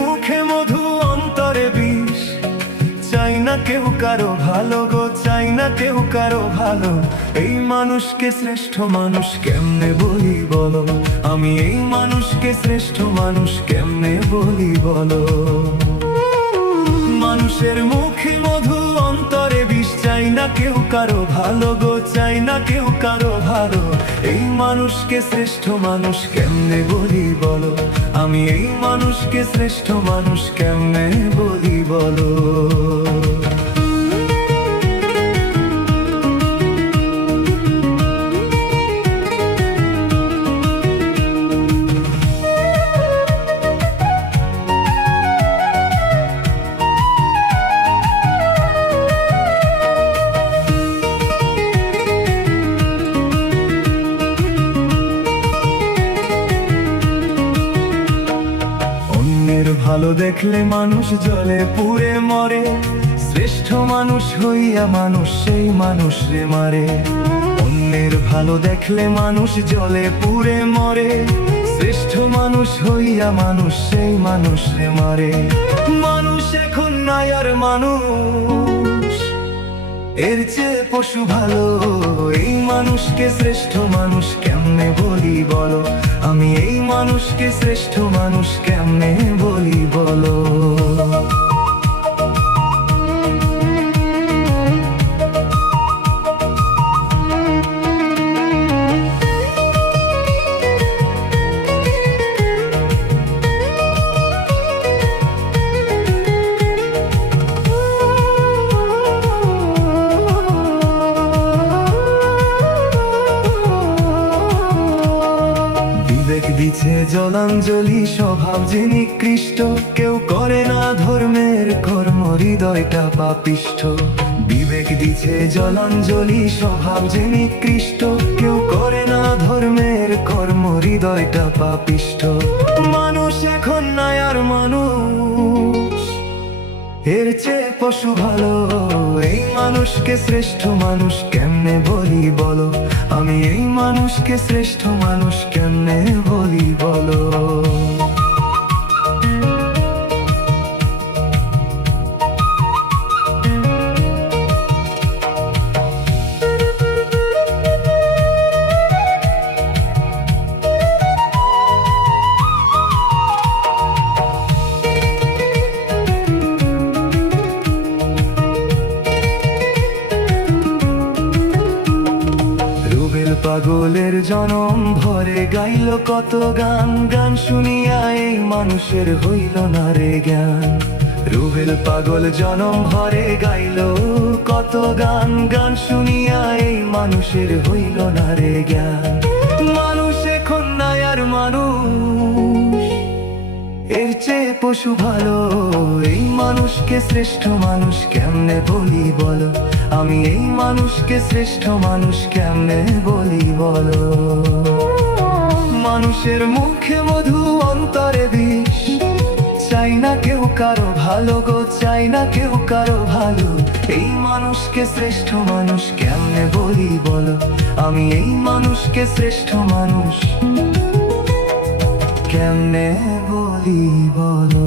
মুখে মধু অন্তরে বিষ, চাই না কেউ কারো ভালো গো, চাই না কেউ কারো ভালো। এই মানুষকে শ্রেষ্ঠ মানুষ কেমনে বলি বলো, আমি এই মানুষকে শ্রেষ্ঠ মানুষ কেমনে বলি বলো। মানুষের মুখে মধু অন্তরে বিষ, চাই না কেউ কারো ভালো গো, চাই না কেউ কারো ভালো। এই মানুষকে শ্রেষ্ঠ মানুষ কেমনে বলি বলো, আমি এই মানুষকে শ্রেষ্ঠ মানুষ কেমনে বলি বলো। ভালো দেখলে মানুষ জলে পুড়ে মরে, শ্রেষ্ঠ মানুষ হইয়া মানুষ সেই মানুষ রে মারে। অন্যের ভালো দেখলে মানুষ জলে পুড়ে মরে, শ্রেষ্ঠ মানুষ হইয়া মানুষ সেই মানুষ রে মারে। মানুষ এখন নাই আর মানুষ, এর চেয়ে পশু ভালো। এই মানুষকে শ্রেষ্ঠ মানুষ কেমনে বলি বলো, আমি এই মানুষকে শ্রেষ্ঠ মানুষ কেমনে বলি বলো। দিছে জলাঞ্জলি স্বভাব যে নিকৃষ্ট, কেউ করে না ধর্মের কর্ম হৃদয়টা পাপিষ্ঠ। বিবেক দিছে জলাঞ্জলি স্বভাব যে নিকৃষ্ট, কেউ করে না ধর্মের কর্ম হৃদয়টা পাপিষ্ঠ। মানুষ এখন নাই আর মানুষ, এর চেয়ে পশু ভালো। এই মানুষকে শ্রেষ্ঠ মানুষ কেমনে বলি বলো, আমি এই মানুষকে শ্রেষ্ঠ মানুষ কেমনে বলি বলো। পাগলের জনম ভরে গাইল কত গান, গান শুনিয়া এই মানুষের হইল না রে জ্ঞান। রুবেল পাগল জনম ভরে গাইল কত গান, গান শুনিয়া এই মানুষের হইল না রে জ্ঞান। মানুষ এখন নাই আর মানুষ, এর চেয়ে পশু ভালো। এই মানুষকে শ্রেষ্ঠ মানুষ কেমনে বলি বলো, আমি এই মানুষকে শ্রেষ্ঠ মানুষ কেমনে বলি বলো। মানুষের মুখে মধু অন্তরে বিষ, চাই না কেউ কারো ভালো গো, চাই না কেউ কারো ভালো। এই মানুষকে শ্রেষ্ঠ মানুষ কেমনে বলি বলো, আমি এই মানুষকে শ্রেষ্ঠ মানুষ কেমনে বলি বলো।